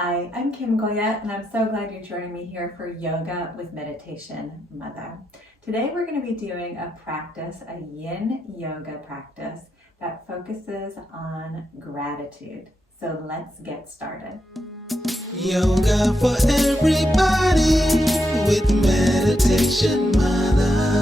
Hi, I'm Kim Goyette, and I'm so glad you're joining me here for Yoga with Meditation Mutha. Today we're going to be doing a practice, a Yin Yoga practice that focuses on gratitude. So let's get started. Yoga for everybody with Meditation Mutha.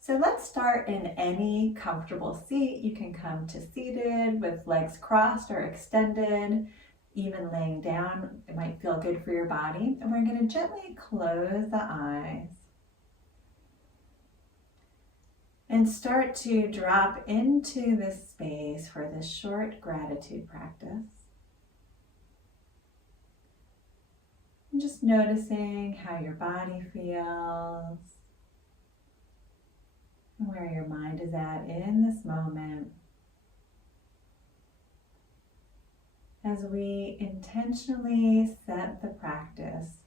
So let's start in any comfortable seat. You can come to seated with legs crossed or extended, even laying down. It might feel good for your body. And we're going to gently close the eyes and start to drop into this space for this short gratitude practice. And just noticing how your body feels, and where your mind is at in this moment, as we intentionally set the practice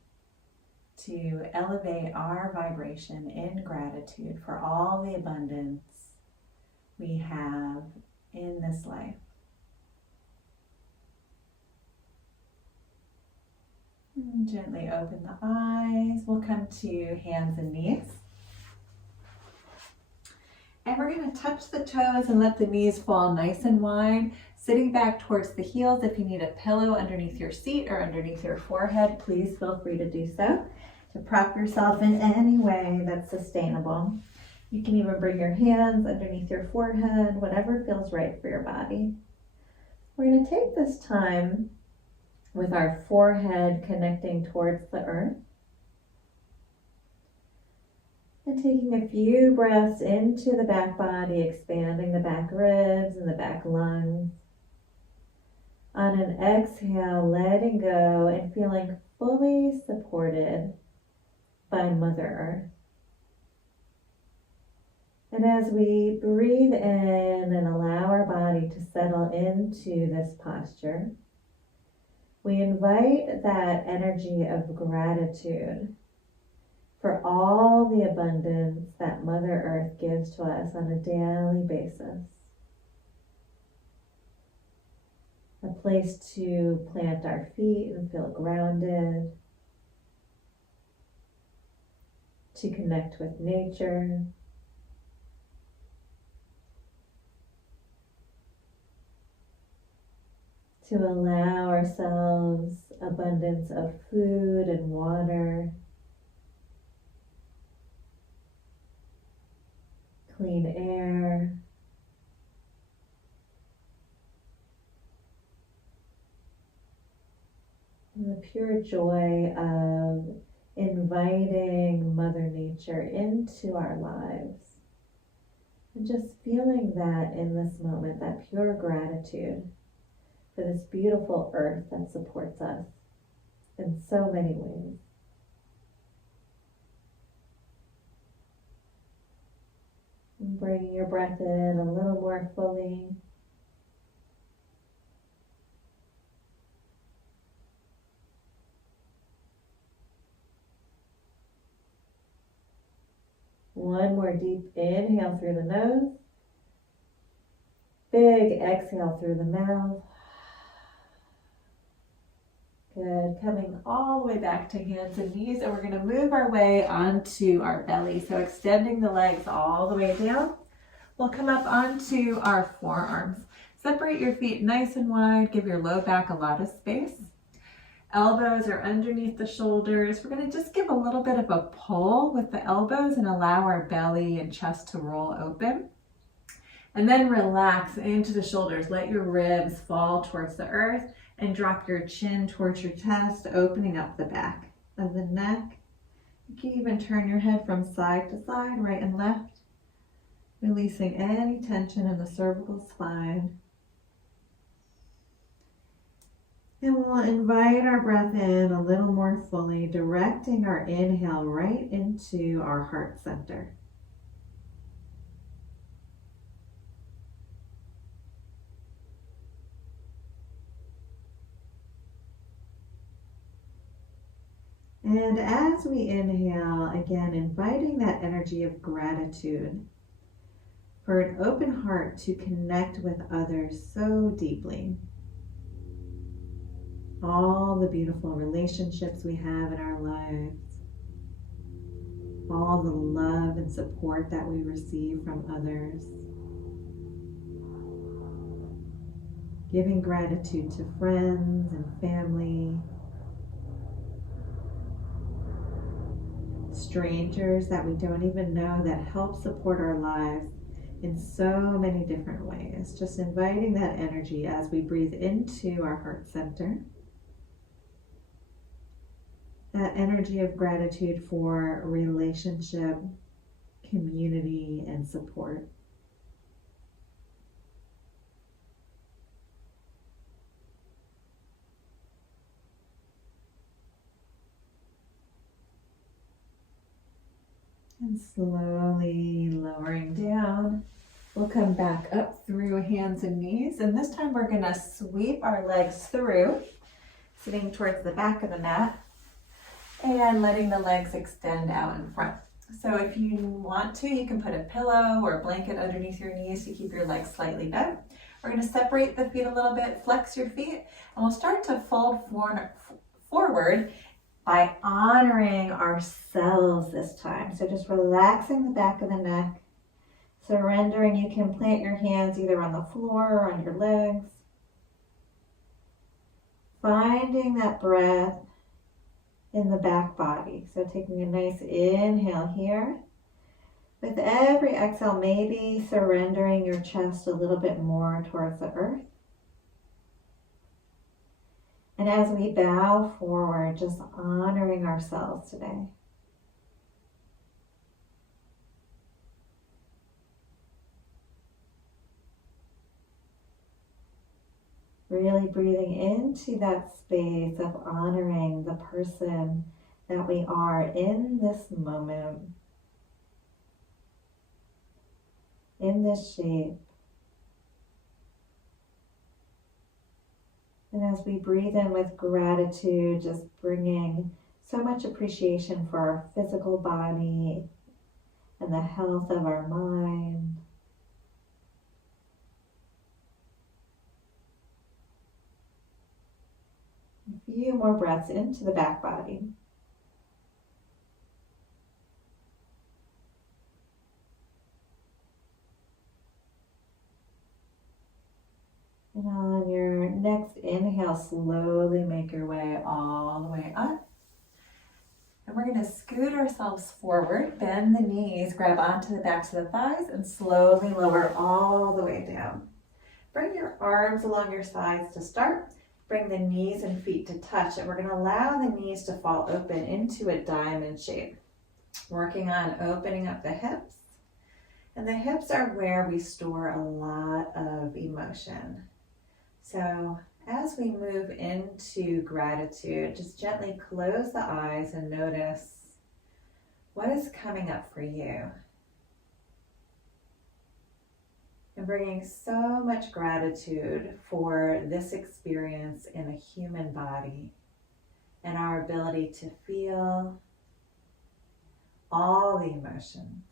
to elevate our vibration in gratitude for all the abundance we have in this life. And gently open the eyes. We'll come to hands and knees. And we're going to touch the toes and let the knees fall nice and wide, sitting back towards the heels. If you need a pillow underneath your seat or underneath your forehead, please feel free to do so, to prop yourself in any way that's sustainable. You can even bring your hands underneath your forehead, whatever feels right for your body. We're going to take this time with our forehead connecting towards the earth. And taking a few breaths into the back body, expanding the back ribs and the back lungs. On an exhale, letting go and feeling fully supported by Mother Earth. And as we breathe in and allow our body to settle into this posture, we invite that energy of gratitude for all the abundance that Mother Earth gives to us on a daily basis. A place to plant our feet and feel grounded, to connect with nature, to allow ourselves abundance of food and water, clean air, and the pure joy of inviting Mother Nature into our lives. And just feeling that in this moment, that pure gratitude for this beautiful earth that supports us in so many ways. And bringing your breath in a little more fully. One more deep inhale through the nose. Big exhale through the mouth. Good. Coming all the way back to hands and knees, and we're going to move our way onto our belly. So extending the legs all the way down. We'll come up onto our forearms. Separate your feet nice and wide. Give your low back a lot of space. Elbows are underneath the shoulders. We're going to just give a little bit of a pull with the elbows and allow our belly and chest to roll open. And then relax into the shoulders. Let your ribs fall towards the earth and drop your chin towards your chest, opening up the back of the neck. You can even turn your head from side to side, right and left, releasing any tension in the cervical spine. And we'll invite our breath in a little more fully, directing our inhale right into our heart center. And as we inhale, again, inviting that energy of gratitude for an open heart to connect with others so deeply. All the beautiful relationships we have in our lives, all the love and support that we receive from others. Giving gratitude to friends and family, strangers that we don't even know that help support our lives in so many different ways. Just inviting that energy as we breathe into our heart center. That energy of gratitude for relationship, community, and support. And slowly lowering down, we'll come back up through hands and knees. And this time we're gonna sweep our legs through, sitting towards the back of the mat and letting the legs extend out in front. So if you want to, you can put a pillow or a blanket underneath your knees to keep your legs slightly bent. We're gonna separate the feet a little bit, flex your feet, and we'll start to fold forward by honoring ourselves this time. So just relaxing the back of the neck, surrendering. You can plant your hands either on the floor or on your legs. Finding that breath in the back body. So taking a nice inhale here. With every exhale, maybe surrendering your chest a little bit more towards the earth. And as we bow forward, just honoring ourselves today. Really breathing into that space of honoring the person that we are in this moment, in this shape. And as we breathe in with gratitude, just bringing so much appreciation for our physical body and the health of our mind. A few more breaths into the back body. And on your next inhale, slowly make your way all the way up. And we're going to scoot ourselves forward, bend the knees, grab onto the backs of the thighs, and slowly lower all the way down. Bring your arms along your sides to start. Bring the knees and feet to touch, and we're going to allow the knees to fall open into a diamond shape. Working on opening up the hips. And the hips are where we store a lot of emotion. So as we move into gratitude, just gently close the eyes and notice what is coming up for you. And bringing so much gratitude for this experience in a human body and our ability to feel all the emotions.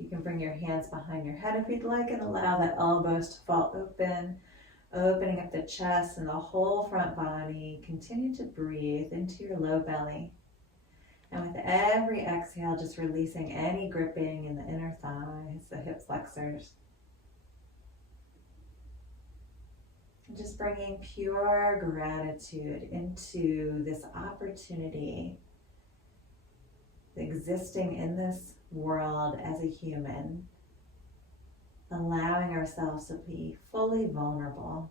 You can bring your hands behind your head if you'd like and allow the elbows to fall open, opening up the chest and the whole front body. Continue to breathe into your low belly. And with every exhale, just releasing any gripping in the inner thighs, the hip flexors. And just bringing pure gratitude into this opportunity, existing in this world as a human, allowing ourselves to be fully vulnerable.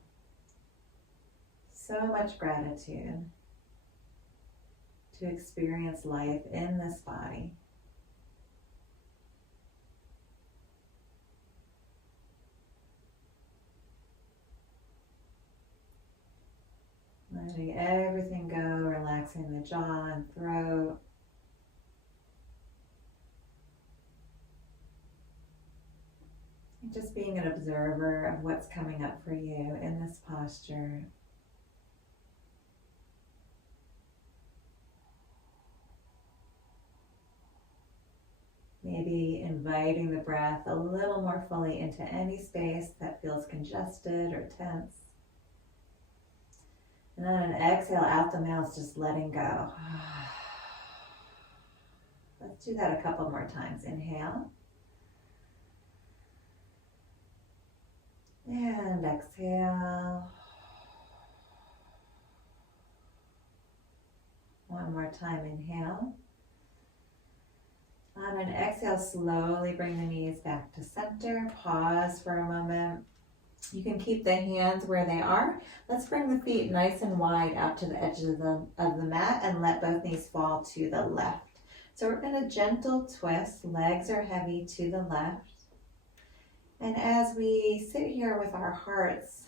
So much gratitude to experience life in this body. Letting everything go, relaxing the jaw and throat. Just being an observer of what's coming up for you in this posture. inviting the breath a little more fully into any space that feels congested or tense. And on an exhale out the mouth, just letting go. Let's do that a couple more times. Inhale. And exhale. One more time, inhale. On an exhale, slowly bring the knees back to center. Pause for a moment. You can keep the hands where they are. Let's bring the feet nice and wide out to the edges of the mat and let both knees fall to the left. So we're in a gentle twist. Legs are heavy to the left. And as we sit here with our hearts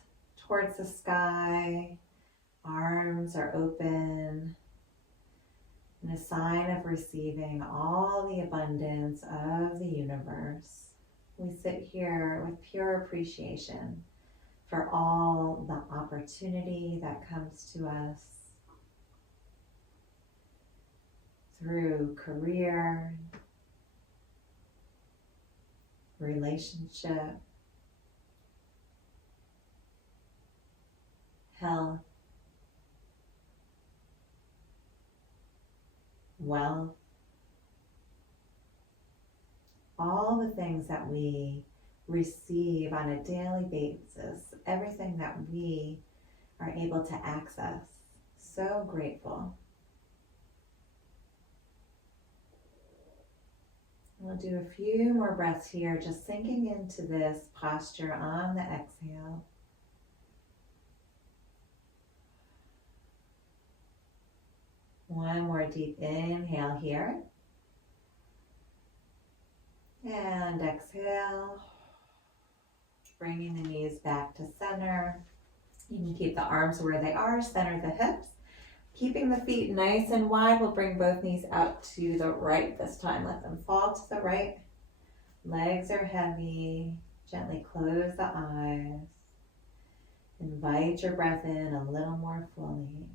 towards the sky, arms are open, in a sign of receiving all the abundance of the universe, we sit here with pure appreciation for all the opportunity that comes to us through career, relationship, health, wealth, all the things that we receive on a daily basis, everything that we are able to access. So grateful. We'll do a few more breaths here, just sinking into this posture on the exhale. One more deep inhale here. And exhale. Bringing the knees back to center. You can keep the arms where they are, center the hips. Keeping the feet nice and wide, we'll bring both knees out to the right this time. Let them fall to the right. Legs are heavy. Gently close the eyes. Invite your breath in a little more fully.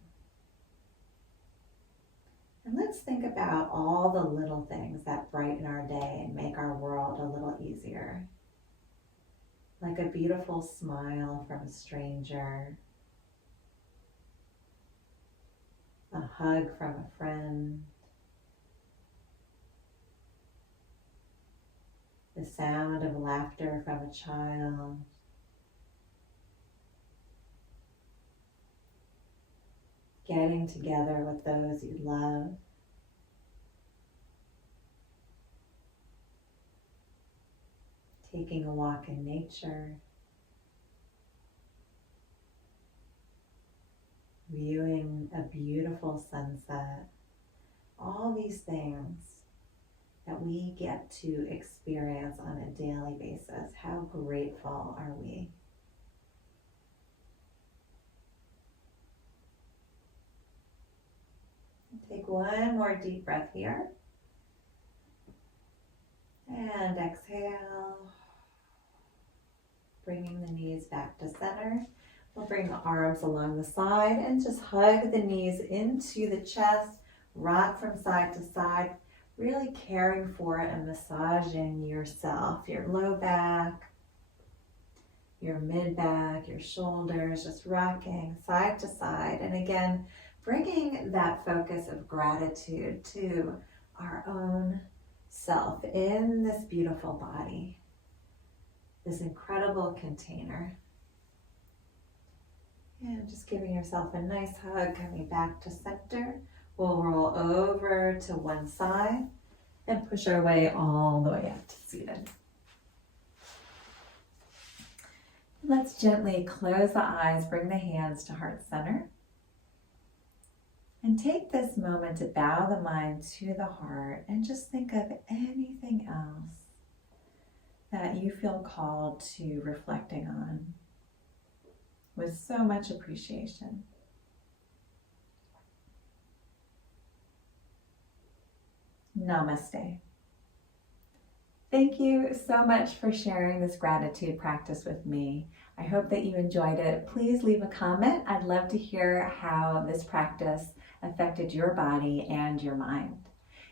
And let's think about all the little things that brighten our day and make our world a little easier. Like a beautiful smile from a stranger, a hug from a friend, the sound of laughter from a child, getting together with those you love, taking a walk in nature, viewing a beautiful sunset, all these things that we get to experience on a daily basis. How grateful are we? Take one more deep breath here. And exhale. Bringing the knees back to center. We'll bring the arms along the side and just hug the knees into the chest. Rock from side to side. Really caring for and massaging yourself, your low back, your mid back, your shoulders, just rocking side to side. And again, bringing that focus of gratitude to our own self in this beautiful body, this incredible container. And just giving yourself a nice hug, coming back to center. We'll roll over to one side and push our way all the way up to seated. Let's gently close the eyes, bring the hands to heart center. And take this moment to bow the mind to the heart and just think of anything else that you feel called to reflecting on with so much appreciation. Namaste. Thank you so much for sharing this gratitude practice with me. I hope that you enjoyed it. Please leave a comment. I'd love to hear how this practice affected your body and your mind.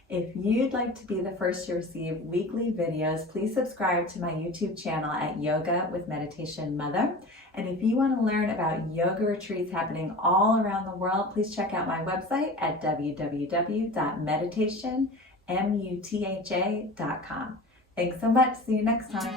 If you'd like to be the first to receive weekly videos, please subscribe to my YouTube channel at Yoga with Meditation Mutha. And if you want to learn about yoga retreats happening all around the world, please check out my website at www.meditationmutha.com. Thanks so much. See you next time.